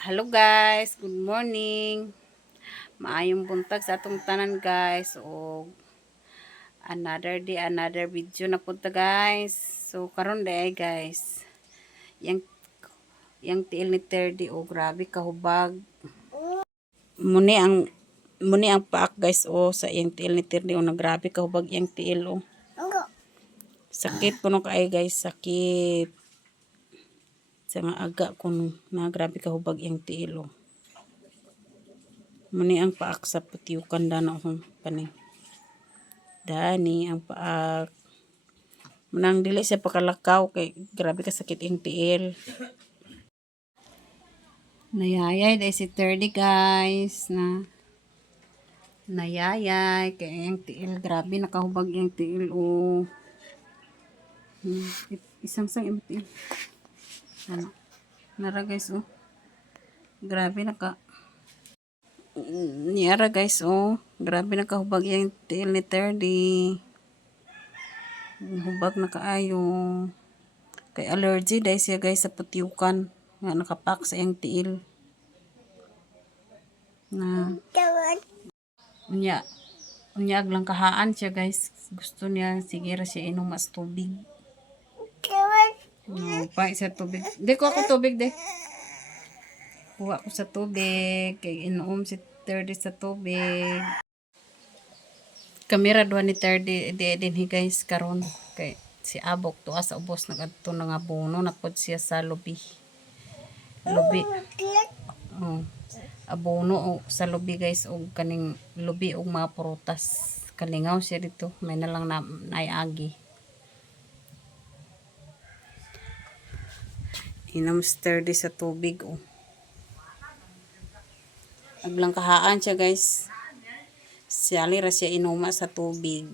Hello guys, good morning. Maayong buntag sa atong tanan guys. O another day, another video na punta guys. So karon day guys. Yang tiil ni Terdy o grabe kahubag. Muni ang paak guys o sa yang tiil ni Terdy o grabe kahubag yang tiil o. Sakit kuno kaay guys, sakit. Sa nga aga kuno na grabe kahubag yang tiil o. Muni ang paak sa putiukan dana akong paning. Dani ang paak. Manang dili siya pakalakaw kay grabe ka sakit yung tiil. Nayayay dahil si Terdy guys na nayayay kay yung tiil grabe nakahubag yung tiil o. Isang yung tiil. Ano? Nara guys o. Grabe niyara guys oh. Grabe nakahubag yung tiil ni Terdy. Hubag na kaayo. Kay allergy dahil siya guys sa putiukan. Nga nakapak sa yung tiil. Na unyag lang kahaan siya guys. Gusto niya sigira siya inom mas tubig. No, pa sa tubig. Di ko ako tubig de. Kuha ko sa tubig. Kay inom si Terdy sa tubig. Kamera duha ni Terdy din guys karon kay si Abok tuwa sa ubos nagadto na nga bono napod siya sa lobby. Oh, abono sa lobby guys og kaning lobby og mga prutas. Kalingaw siya dito, may na lang na naiagi. Inom Terdy sa tubig oh. Aglang kahaan siya guys. Siyali ra siya inuma sa tubig.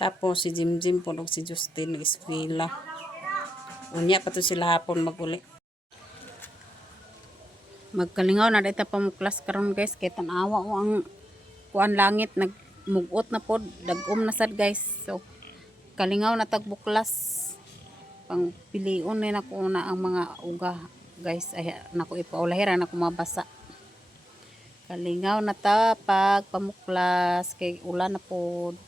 Tapos si Jimjim po og si Justin nag-eskwela. Unya pa to sila hapon maguli. Magkalingaw na dito pa mo class karon guys kay tan-awa o ang kuan langit nagmugot na pod dagom na sad guys. So kalingaw na tagbuklas pang pilion na nako na ang mga uga guys ay nako ipaulahira nako mabasa. Kalingaw na ta pag pamuklas kay ulan na pod.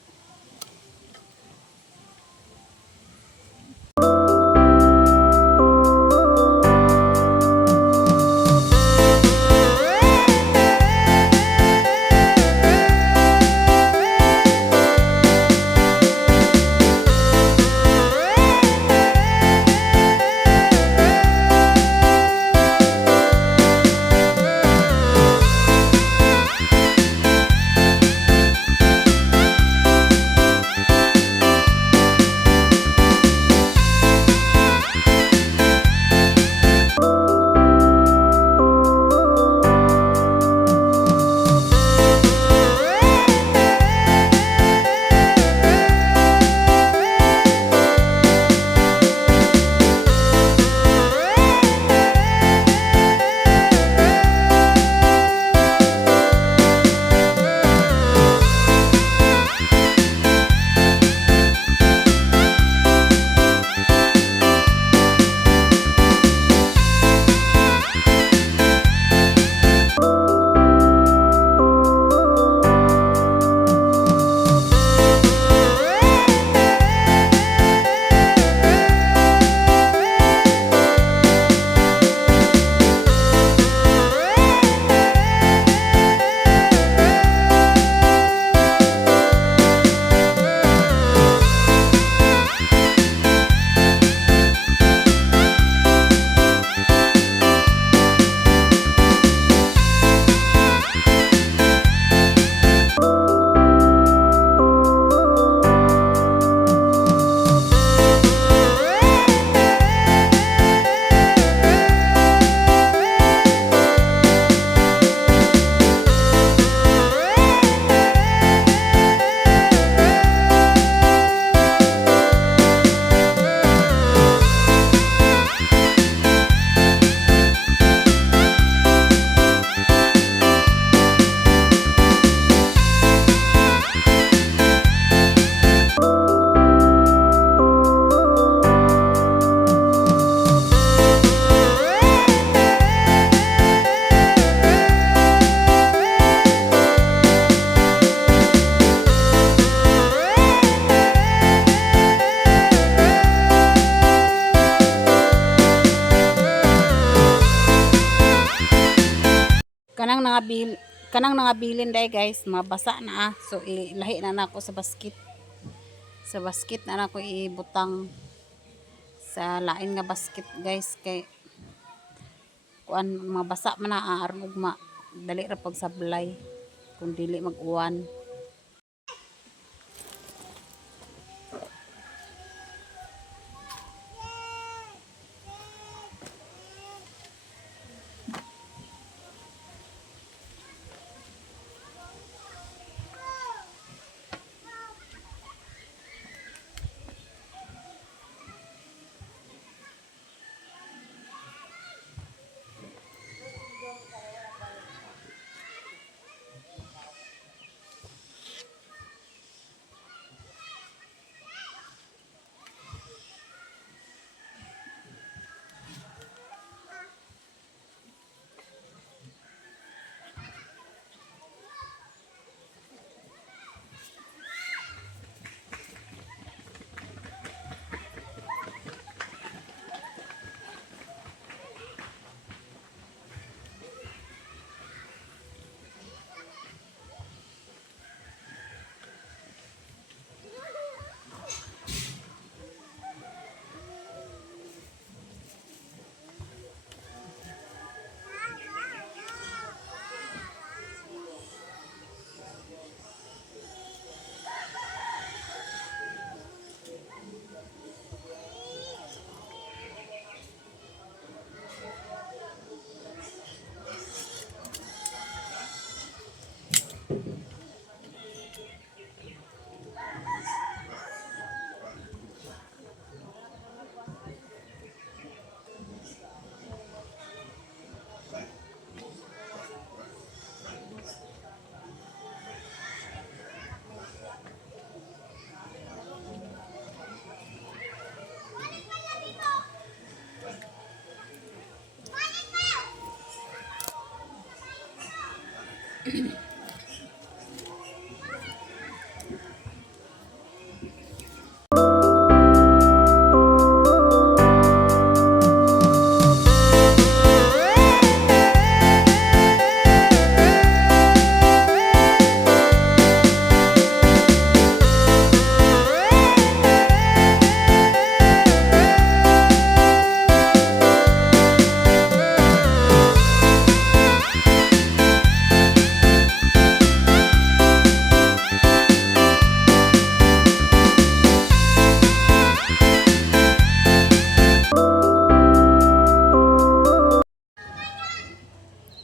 kanang nangabilin day guys, mabasa na so ilahi na nako sa basket. Sa basket na nako ibutang sa lain nga basket guys kay kuan mabasa man na aron ugma dali ra pag sablay kung dili mag-uwan.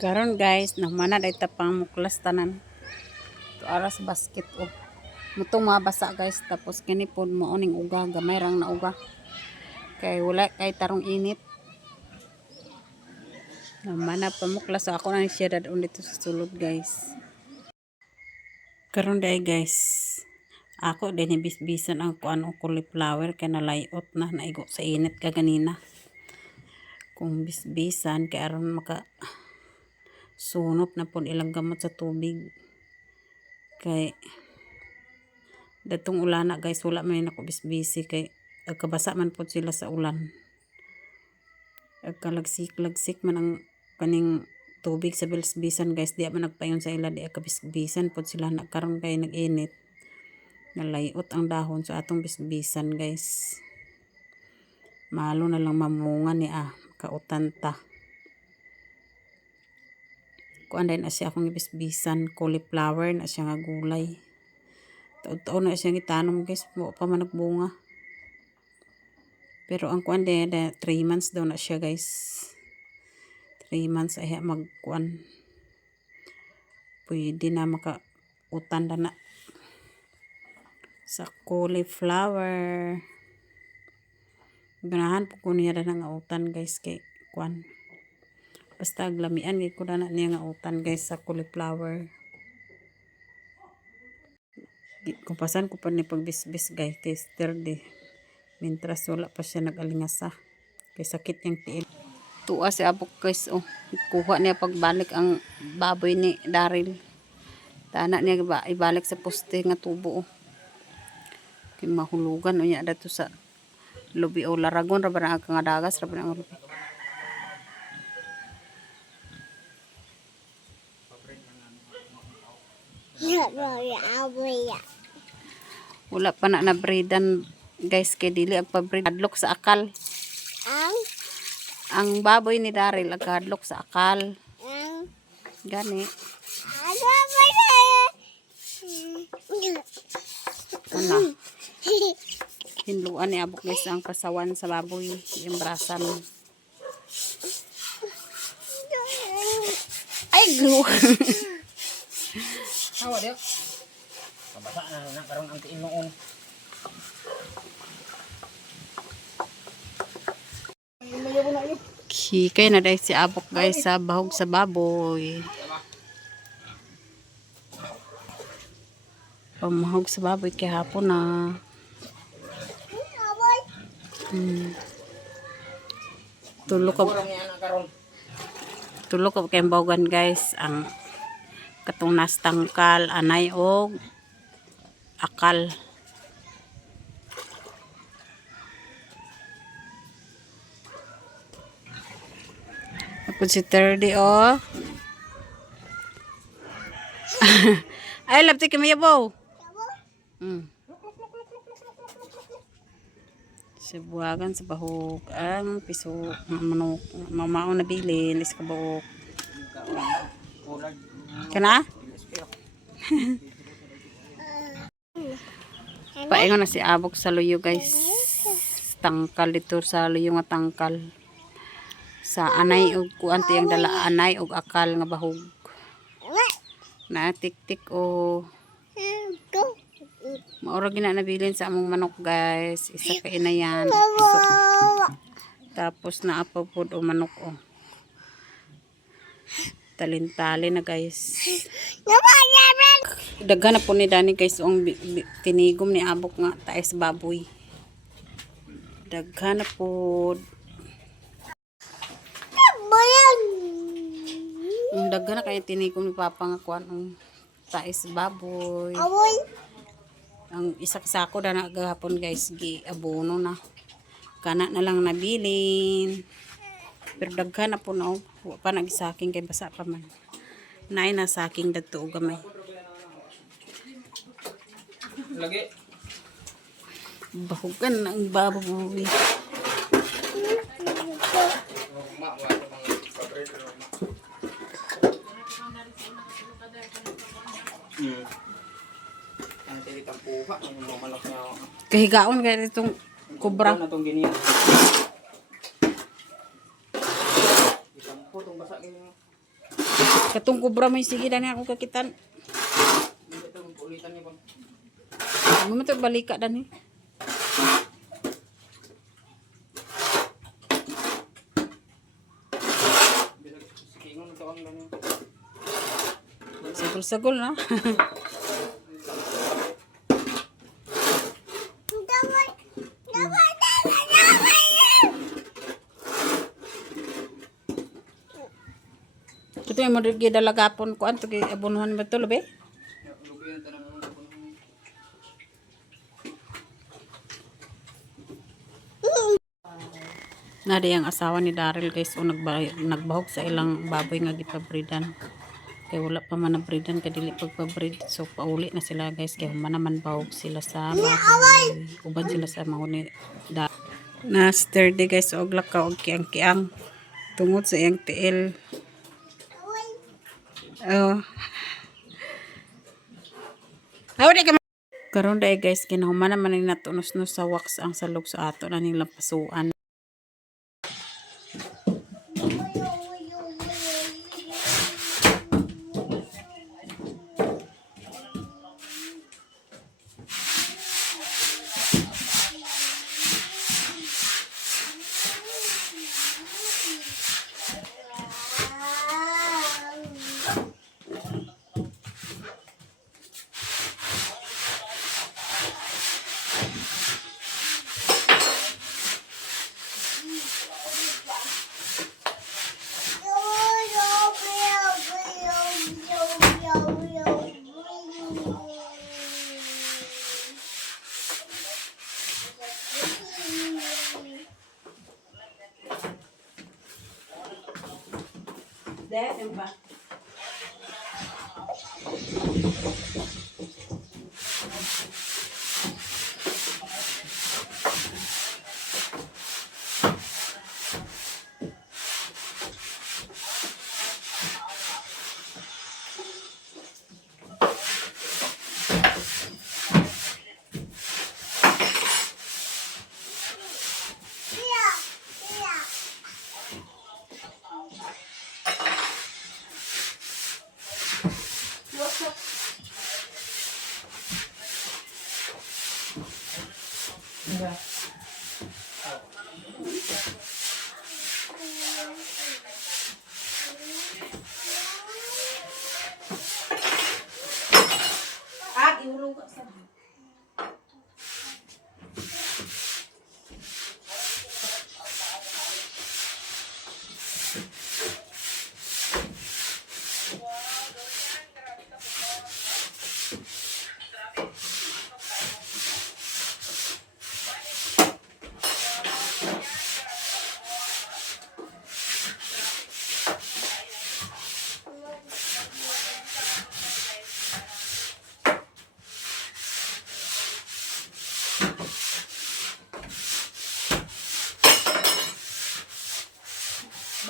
Karon guys, namana day tapang muklas tanan. To aras basket o. Mutong mabasa guys, tapos kini pod mo oning uga, gamay rang na uga. Kay wala kay tarong init. Namana pa muklas so ako na siya dadon dito sa sulod guys. Karon day guys, ako din bisbisan ang kuan o cauliflower kay nalayot na naigo sa init kaganina. Kung bisbisan kay aron maka sunop na po ilang gamot sa tubig kay datong ulana guys wala man ako bisbisi kay agkabasa man po sila sa ulan, agkalagsik man ang kaning tubig sa bisbisan guys, di man nagpayon sa ila, di agkabisbisan po sila na karon kay nag-init nalayot ang dahon sa atong bisbisan guys, malo na lang mamunga ni kautanta. Kuan din na siya akong ibisbisan, cauliflower na siya nga gulay. Taon-taon na siya gitanom guys, mo pa man nagbunga. Pero ang kuan din 3 months daw na siya guys. 3 months ay magkuan. Pwede na makautan na sa cauliflower. Ganahan po ko niya na nga utan guys kay kuan. Basta aglamian ko na niya nga utan guys sa cauliflower. Kumpasan ko pa ni pagbisbis guys kay sturdy. Mintras wala pa siya nagalingasa. Kay sakit yung tiil. Tuwa si abok guys oh. Kuha niya pagbalik ang baboy ni Daryl. Tana niya ibalik sa poste nga tubo oh. Kay mahulugan o niya dato sa lubi o laragon ra ba na nga dagas ra ba na lubi. Wala pa na breedan guys kay dili ang pabreed hadlok sa akal. Ang baboy ni Daryl agkadlok sa akal. Gani. Ano? Hinluan ni abok guys ang kasawan sa baboy, yung brasan. Ay, glue. Hawa dia. Mabasa na karon ang tiin noon. Hikay na dahil si abok guys sa bahog sa baboy. Pamahog sa baboy kay hapon na. Tulok ko kay bawogan guys ang katong nastangkal anay og akal. Ako si 30 oh. Ay lapti kay mayabaw. Sibuagan sa bahog ang piso manok mamao na bilin is kabuok. Kana? Paingon na si abok sa luyo guys. Tangkal dito sa luyo nga tangkal. Sa anay og kuanti ang dala anay og akal nga bahog. Na tik-tik o maura gina nabilin sa among manok guys. Isa ka ina yan. Tapos naapapod o manok o. Talintali na guys. Daghan na po ni Dani guys ang tinigom ni abok nga tayo sa baboy. Daghan na po. Ang daghan na kayo tinigom ni Papa nga kuan ang tayo sa baboy. Ang isa sako na nagahapon guys gi abono na. Kana na lang nabilin. Pero daghan na po na wa pa nagisaking kay basa pa man. Naay na saking dadto og gamay. Lagi. Bahugan ang baboy. Ang titang puha ang mamalak na. Kahigaon kaya itong kubra. Na tong giniya. Itampo tong basa gini. Katong kubra may sige dani ako kakitan. Ito ulitan niya ba? Mo to balika dani. Singon to ang gani. Sagol-sagol na. Ito yung madrigi dalagapon ko. Anto kay abunuhan ba ito, labi? Nadi ang asawa ni Daryl guys o nagbahog sa ilang baboy nga gipabridan. Kay wala pa man nabridan kay dili pagpabrid. So pauli na sila guys kay manaman bahog sila sa baboy. Uban sila sa mga ni Daryl. Na sturdy guys og lakaw og kiang-kiang tungod sa iyang tiil. Oh. Karon day guys kinahuman naman ning natunos-nos sa wax ang salog sa ato na ning lampasuan. Ihulog ka sa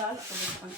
bala ko ba?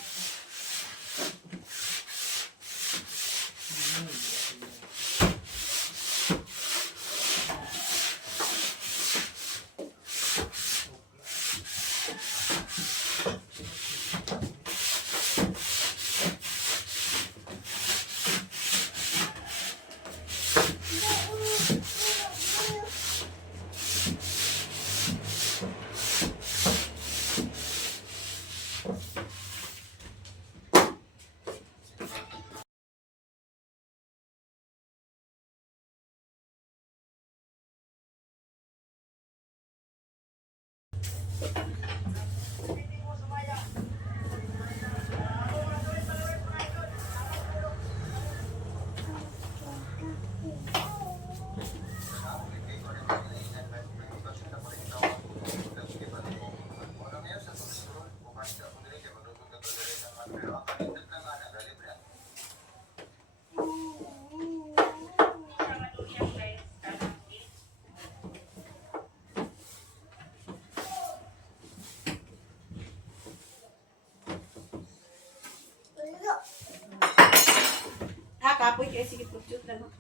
Kapoy kayo, sige po, shoot na no.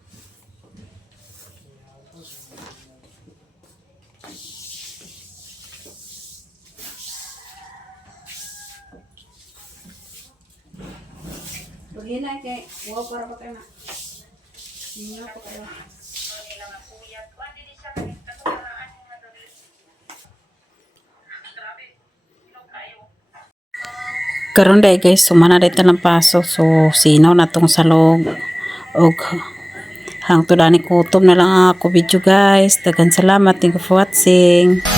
Luhina kay, wow, para pa kayo na. Hinga pa kayo. Karon day guys, sumana dito ng paso. So, sinaw na tong salog. Og hangtod ani kutom na lang ako video guys. Daghang salamat. Thank you for watching.